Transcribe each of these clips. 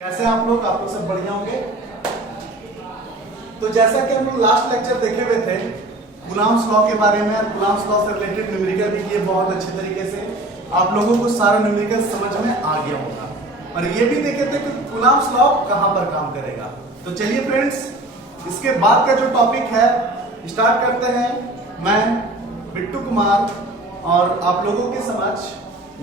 कैसे आप लोग सब बढ़िया होंगे। तो जैसा कि हम लोग लास्ट लेक्चर देखे हुए थे गुलाम्स लॉ के बारे में, गुलाम्स लॉ से रिलेटेड न्यूमेरिकल भी किए बहुत अच्छे तरीके से, आप लोगों को सारा न्यूमेरिकल समझ में आ गया होगा। और ये भी देखे थे कि गुलाम्स लॉ कहां पर काम करेगा। तो चलिए फ्रेंड्स, इसके बाद का जो टॉपिक है स्टार्ट करते हैं। मैं बिट्टू कुमार और आप लोगों के समक्ष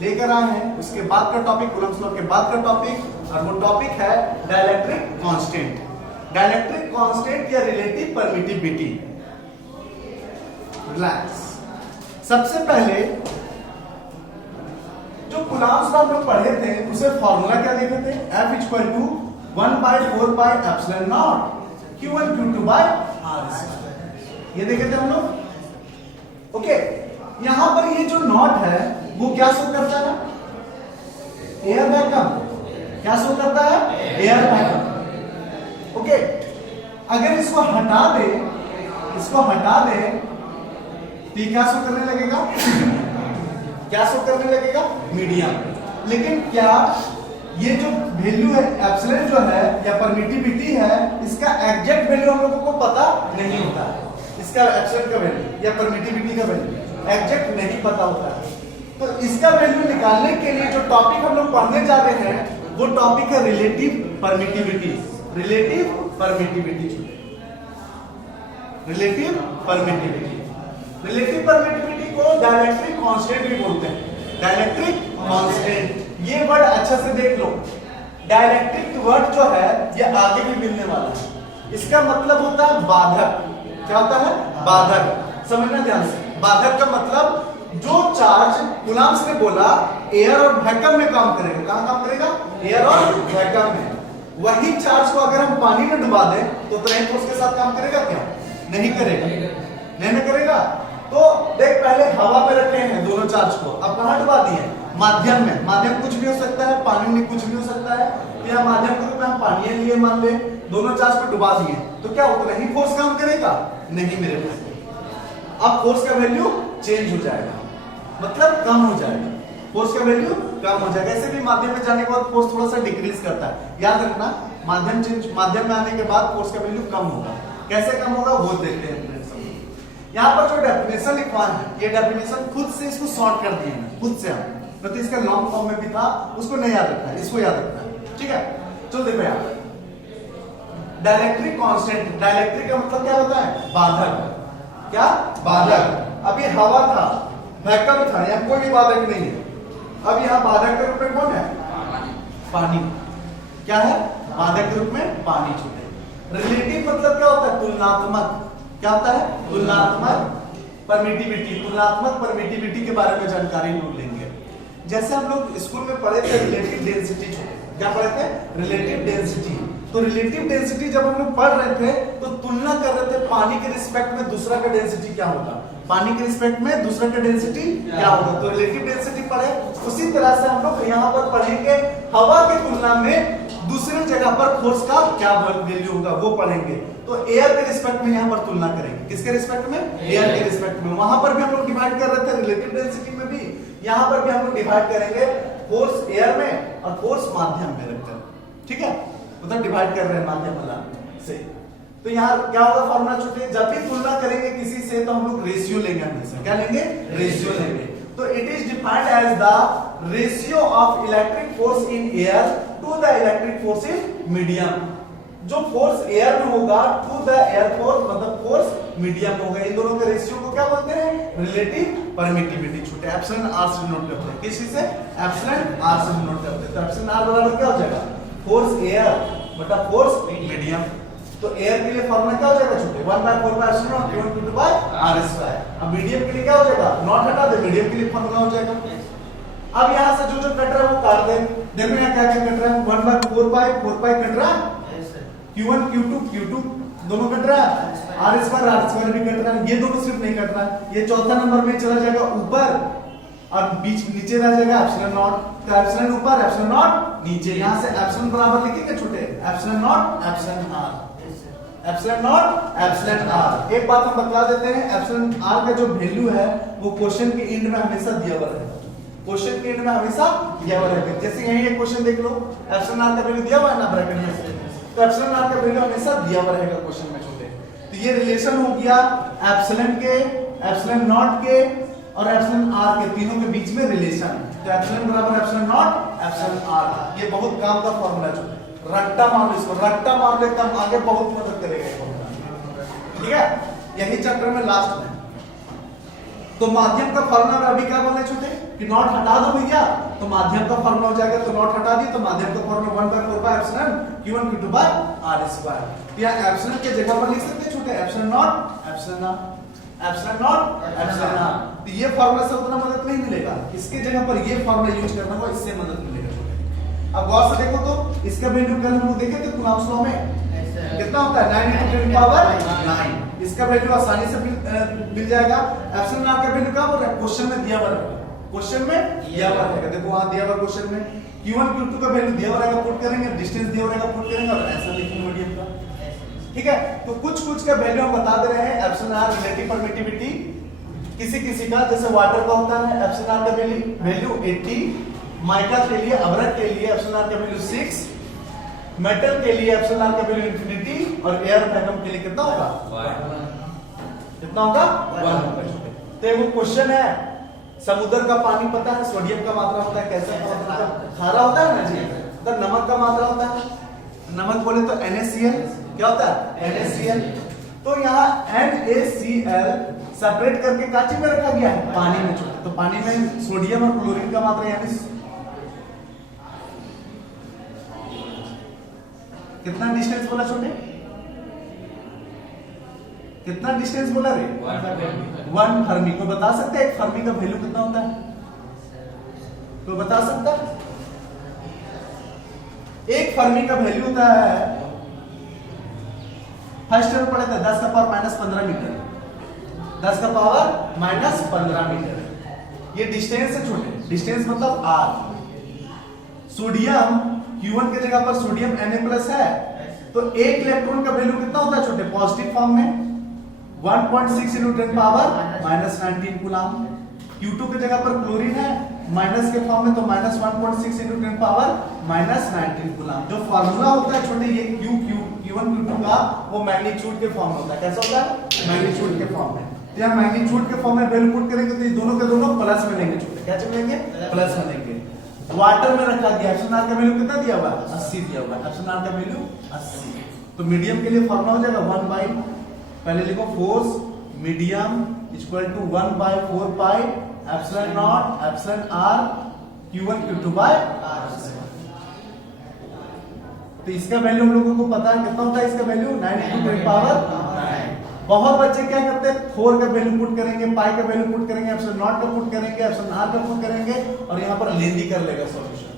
लेकर आए हैं उसके बाद का टॉपिक, गुलाम्स लॉ के बाद का टॉपिक, और वो टॉपिक है डाइलेक्ट्रिक कांस्टेंट। डाइलेक्ट्रिक कांस्टेंट या रिलेटिव परमिटिविटी। रिलैक्स। सबसे पहले जो कूलॉम्स लॉ हम लोग पढ़े थे उसे फॉर्मूला क्या देखे थे? F equal to 1/4 pi epsilon naught Q1 Q2 by R²। ये देखे थे हम लोग। ओके, यहां पर ये जो नॉट है वो क्या शो करता है? Air vacuum. क्या शो करता है? Air vacuum. ओके, अगर इसको हटा दे तो ये क्या शो करने लगेगा? क्या शो करने लगेगा? मीडियम। लेकिन क्या ये जो वैल्यू है एप्सिलॉन जो है या परमिटिविटी है, इसका एग्जैक्ट वैल्यू हम लोगों को पता नहीं होता है। इसका एप्सिलॉन का वैल्यू या परमिटिविटी का वैल्यू एग्जैक्ट नहीं पता होता है। तो इसका वैल्यू निकालने के लिए जो टॉपिक हम लोग पढ़ने जा रहे हैं वो टॉपिक है रिलेटिव परमिटिविटी। रिलेटिव परमिटिविटी को डाइलेक्ट्रिक कांस्टेंट भी बोलते हैं। डाइलेक्ट्रिक कांस्टेंट, ये वर्ड अच्छे से देख लो। डाइलेक्ट्रिक वर्ड जो है ये आगे भी मिलने वाला है। इसका मतलब होता है बाधक। क्या होता है? बाधक। समझना ध्यान से। बाधक का मतलब जो चार्ज कूलॉम्स ने बोला एयर और वैक्यूम में काम करेगा। कहां काम करेगा? एयर और वैक्यूम में। वही चार्ज को अगर हम पानी में डुबा दें तो तुरंत फोर्स के साथ काम करेगा? क्या नहीं करेगा? नहीं करेगा। तो देख, पहले हवा में रखे हैं दोनों चार्ज को, अब कहां डुबा दिए? माध्यम में। माध्यम कुछ भी हो सकता है, पानी में कुछ भी हो सकता है। या माध्यम के रूप में हम पानी लिए मान ले, दोनों चार्ज को डुबा दिए तो क्या उतना ही फोर्स काम करेगा? नहीं मेरे भाई। अब फोर्स का वैल्यू चेंज हो जाएगा, मतलब कम हो जाएगा। फोर्स का वैल्यू कम हो जाएगा। ऐसे भी माध्यम में जाने के बाद फोर्स थोड़ा सा डिक्रीज करता है। याद रखना, माध्यम में आने के बाद फोर्स का वैल्यू कम होगा। कैसे कम होगा वो देखते हैं फ्रेंड्स। यहाँ पर जो डेफिनेशन लिखवा है ये डेफिनेशन खुद से इसको शॉर्ट कर दिए हैं, खुद से हम, तो इसका लॉन्ग फॉर्म में भी था, उसको नहीं याद रखना है, इसको याद रखना है। ठीक है, चलो देखो यहाँ डाइलेक्ट्रिक कांस्टेंट। डाइलेक्ट्रिक का मतलब क्या होता है? बाधक। क्या? बाधक। अभी हवा था, वैक्यूम था, यहाँ कोई भी बाधक नहीं है। अब यहाँ बाधक के रूप में कौन है? पानी। क्या है? बाधक के रूप में पानी छूटे। रिलेटिव मतलब क्या होता है? तुलनात्मक। क्या होता है? तुलनात्मक परमिटिविटी। तुलनात्मक परमिटिविटी के बारे में जानकारी लोग लेंगे। जैसे हम लोग स्कूल में पढ़े थे रिलेटिव डेंसिटी। क्या पढ़े थे? Relative density. तो रिलेटिव डेंसिटी जब हम लोग पढ़ रहे थे तो तुलना कर रहे थे पानी के रिस्पेक्ट में दूसरा का डेंसिटी क्या होगा, पानी के रिस्पेक्ट में दूसरा का डेंसिटी क्या होगा। तो रिलेटिव डेंसिटी पढ़े, उसी तरह से हम लोग यहाँ पर पढ़ेंगे हवा की तुलना में दूसरी जगह पर फोर्स का क्या वैल्यू होगा वो पढ़ेंगे। तो एयर के रिस्पेक्ट में यहाँ पर तुलना करेंगे। किसके रिस्पेक्ट में? एयर के रिस्पेक्ट में। वहां पर भी हम लोग डिवाइड कर रहे थे रिलेटिव डेंसिटी में भी, यहाँ पर भी हम लोग डिवाइड करेंगे फोर्स एयर में और फोर्स माध्यम में रखकर। ठीक है, उधर डिवाइड कर रहे हैं माध्यम वाला से। तो यहाँ क्या होगा फॉर्मूला छूटे? जब भी तुलना करेंगे किसी से तो हम लोग रेशियो लेंगे हमेशा। क्या लेंगे? रेशियो लेंगे। तो it is defined as the ratio of electric force in air to the electric force in medium. जो फोर्स एयर में होगा टू द एयर फोर्स, मतलब फोर्स मीडियम में होगा। इन दोनों के रेशियो को क्या बोलते हैं? रिलेटिव परमिटिविटी छूटे। एप्सिलॉन आर से डिनोट करते हैं। किस चीज से? एप्सिलॉन आर से डिनोट करते हैं। तो एप्सिलॉन आर बराबर क्या हो जाएगा? फोर्स एयर बटा फोर्स मीडियम। तो एयर के लिए फॉर्मूला क्या हो जाएगा छूटे? 1/4 pi epsilon naught Q1 Q2 by R²। अब मीडियम के लिए क्या हो जाएगा? नॉट हटा दे, मीडियम के लिए फॉर्मूला हो जाएगा। अब यहाँ से जो कट रहा है वो काट दे। देखो यहाँ क्या क्या कट रहा है? 1/4 पाई कट रहा है, Q1 Q2 दोनों कट रहा है, R² भी कट रहा है। ये दोनों सिर्फ नहीं कट रहा है, ये चौथा नंबर में चला जाएगा ऊपर और बीच नीचे रह जाएगा एप्सिलॉन नॉट। तो एप्सिलॉन ऊपर एप्सिलॉन नॉट नीचे। यहाँ से एप्सिलॉन बराबर लिखेंगे छोटे, epsilon naught epsilon R. Epsilon naught epsilon R. एक बात हम बता देते हैं, एप्सिलॉन आर का जो वैल्यू है वो क्वेश्चन के एंड में हमेशा दिया हुआ रहेगा। क्वेश्चन के एंड में हमेशा दिया हुआ रहेगा। जैसे यही एक क्वेश्चन देख लो, एप्सिलॉन आर का वैल्यू दिया हुआ है ना ब्रैकेट में, तो एप्सिलॉन आर का वैल्यू हमेशा दिया हुआ रहेगा क्वेश्चन में छोटे। तो ये रिलेशन हो गया एप्सिलॉन के, एप्सिलॉन नॉट के और एप्सिलॉन आर के, तीनों के बीच में रिलेशन। तो एप्सिलॉन बराबर एप्सिलॉन नॉट एप्सिलॉन आर, ये बहुत काम का फॉर्मूला छोटे। रट्टा मार लो इसको, रट्टा मार लो एकदम, आगे बहुत मदद करेगा। ठीक है, यही चैप्टर में लास्ट में। तो माध्यम का फॉर्मूला में अभी क्या बोलने छोटे कि नॉट हटा दो भैया, तो माध्यम का फॉर्मूला हो जाएगा। तो नॉट हटा दी तो माध्यम का formula 1/4 epsilon q1 q2 r square. या एप्सिलॉन के जगह पर लिख सकते हैं छोटे epsilon naught epsilon r, epsilon naught epsilon r। तो ये फॉर्मूला से उतना मदद नहीं मिलेगा, इसके जगह पर ये फॉर्मूला यूज करना होगा, इससे मदद मिलेगा छोटे। अब गौर से देखो तो इसका वैल्यू कल हम लोग देखे थे कूलॉम्स लॉ में कितना होता है 9 × 10⁻⁹। इसका वैल्यू आसानी से मिल जाएगा। एप्सिलॉन आर का वैल्यू क्या बोल रहा है, क्वेश्चन में दिया हुआ है, क्वेश्चन में दिया हुआ रहेगा। देखो वहां दिया हुआ क्वेश्चन में q1 q2 का वैल्यू दिया हुआ रहेगा, पुट करेंगे, डिस्टेंस दिया हुआ रहेगा, पुट करेंगे और आंसर लिखेंगे मीडियम का। ठीक है, तो कुछ का वैल्यू हम बता दे रहे हैं। एप्सिलॉन आर रिलेटिव परमिटिविटी किसी का, जैसे वाटर का होता है एप्सिलॉन आर का वैल्यू 80, माइका के लिए, अभ्रक के लिए एप्सिलॉन आर का वैल्यू 6, मेटल के लिए एप्सिलॉन आर का वैल्यू इंफिनिटी और एयर वैक्यूम के लिए कितना होगा 1। कितना होगा 1 होगा। तो एक क्वेश्चन है, समुद्र का पानी पता है सोडियम का मात्रा होता है कैसे, खारा होता है ना जी, तो नमक का मात्रा होता है, नमक बोले तो NaCl, क्या होता है NaCl। तो यहाँ NaCl सेपरेट करके काची में रखा गया है पानी में छोटे। तो पानी में सोडियम और क्लोरीन का मात्रा यानी कितना डिस्टेंस बोला छोटे, कितना डिस्टेंस बोला रे 1 फर्मी। को बता सकते हैं एक फर्मी का वैल्यू कितना होता है, तो बता सकता है एक फर्मी का वैल्यू होता है, फर्स्ट में पढ़े थे 10 का पावर -15 मीटर, 10 का पावर -15 मीटर। ये डिस्टेंस है छोटे, डिस्टेंस मतलब r। सोडियम Q1 के जगह पर सोडियम Na+ है, तो एक इलेक्ट्रॉन का वैल्यू कितना होता है छोटे, पॉजिटिव फॉर्म में 1.6 × 10⁻−19 कूलम। Q2 के जगह पर क्लोरीन है माइनस के फॉर्म में, तो -1.6 × 10⁻−19 कूलम। जो फार्मूला होता है छोटे ये Q1 Q2 का, वो मैग्नीट्यूड के फॉर्म में होता है। कैसा होता है मैग्नीट्यूड के फॉर्म में। तो यहाँ मैग्नीट्यूड के फॉर्म में वैल्यू पुट करेंगे तो ये दोनों के दोनों प्लस में लेंगे छोटे, क्या चलेंगे प्लस में लेंगे। वाटर में रखा गया, एप्सिलॉन आर का वैल्यू कितना दिया हुआ है 80 दिया हुआ है, एप्सिलॉन आर का वैल्यू 80। तो मीडियम के लिए फॉर्मूला हो जाएगा 1 पहले लिखो force medium equal to 1/4 pi epsilon naught epsilon R Q1 Q2 r। तो इसका वैल्यू हम लोगों को पता है कितना होता है, इसका वैल्यू 9 × 10⁻⁹। बहुत बच्चे क्या करते हैं 4 का वैल्यू पुट करेंगे, पाई का वैल्यू पुट करेंगे, एप्सिलॉन नॉट का पुट करेंगे, एप्सिलॉन आर का पुट करेंगे और यहाँ पर लेंदी कर लेगा सॉल्यूशन।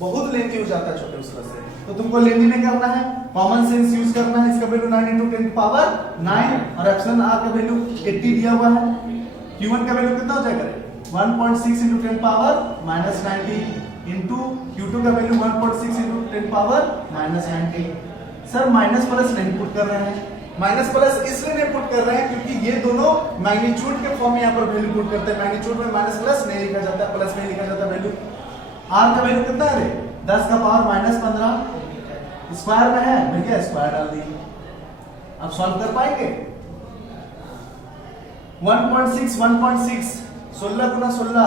बहुत लेंदी हो जाता है छोटे उस तरह से। तो तुमको लेंदी नहीं करना है, कॉमन सेंस यूज करना है। इसका वैल्यू 9 × 10⁻9 और एप्सिलॉन आर का वैल्यू 80 दिया हुआ है। Q1 का वैल्यू कितना हो जाएगा 1.6 × 10⁻−90 इंटू Q2 का वैल्यू 1.6 × 10⁻−90। सर माइनस प्लस नहीं पुट कर रहे हैं, माइनस प्लस इसलिए नहीं पुट कर रहे हैं क्योंकि ये दोनों मैग्नीट्यूड के फॉर्म में यहाँ पर वैल्यू पुट करते हैं। मैग्नीट्यूड में माइनस प्लस नहीं लिखा जाता, प्लस में लिखा जाता वैल्यू। आर का वैल्यू कितना है 10 का पावर -15 स्क्वायर में है भैया, स्क्वायर डाल दिए। अब सॉल्व कर पाएंगे 1.6 16 गुना 16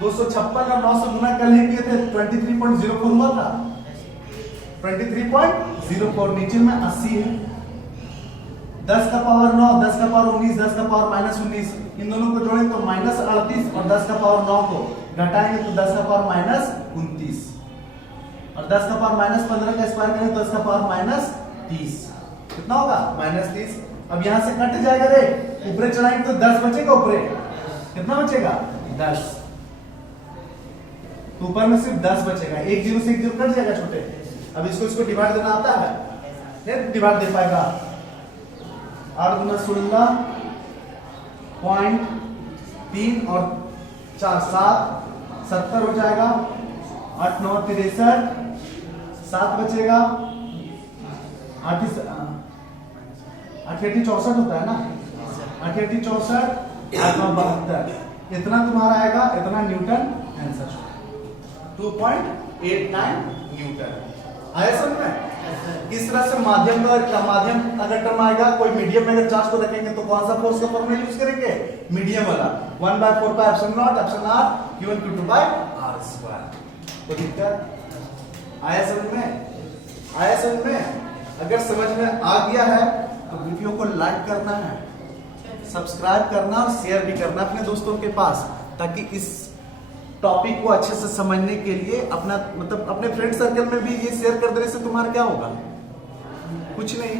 256 और 9 से गुना कर लेंगे थे 23.04 हुआ था, 23.04 नीचे में 80 है। 10 का पावर 9 10 का पावर 19 10 का पावर -19 इन दोनों को जोड़ें तो -38 और 10 का पावर 9 को घटाएंगे तो 10 का पावर -29 और 10 का पावर -15 का स्क्वायर करें तो 10 का पावर -30 कितना होगा -30। अब यहां से कट जाएगा रे, ऊपर चढ़ाएंगे तो 10 बचेगा, ऊपर कितना बचेगा 10, तो ऊपर में सिर्फ 10 बचेगा। एक जीरो से एक जीरो कट जाएगा छोटे। अब इसको डिवाइड देना आता है, नहीं डिवाइड दे पाएगा। 8 × 16.3 और 4 7 70 हो जाएगा। 8 9 63 7 बचेगा। 8 64 होता है ना, 8 64 8 9 72 इतना तुम्हारा आएगा, इतना न्यूटन आंसर 2.89 न्यूटन। आया समझ में? इस तरह से माध्यम अगर टर्म आएगा, कोई मीडियम में अगर चार्ज को रखेंगे तो कौन सा फोर्स का फॉर्मूला यूज करेंगे? मीडियम वाला 1/4 pi epsilon naught epsilon R q1 q2 by r square. तो दिक्कत आया समझ में? आया समझ में? अगर समझ में आ गया है तो वीडियो को लाइक करना है, सब्सक्राइब करना और शेयर भी करना अपने दोस्तों के पास, ताकि इस टॉपिक को अच्छे से समझने के लिए अपना मतलब अपने फ्रेंड सर्कल में भी ये शेयर कर देने से तुम्हारा क्या होगा? कुछ नहीं,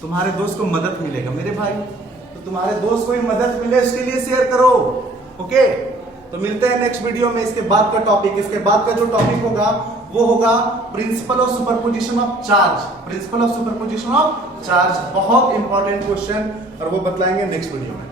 तुम्हारे दोस्त को मदद मिलेगा मेरे भाई। तो तुम्हारे दोस्त को भी मदद मिले इसके लिए शेयर करो। ओके, तो मिलते हैं नेक्स्ट वीडियो में। इसके बाद का टॉपिक, इसके बाद का जो टॉपिक होगा वो होगा principle of superposition of charge. Principle of superposition of charge बहुत इंपॉर्टेंट क्वेश्चन, और वो बतलाएंगे नेक्स्ट वीडियो में।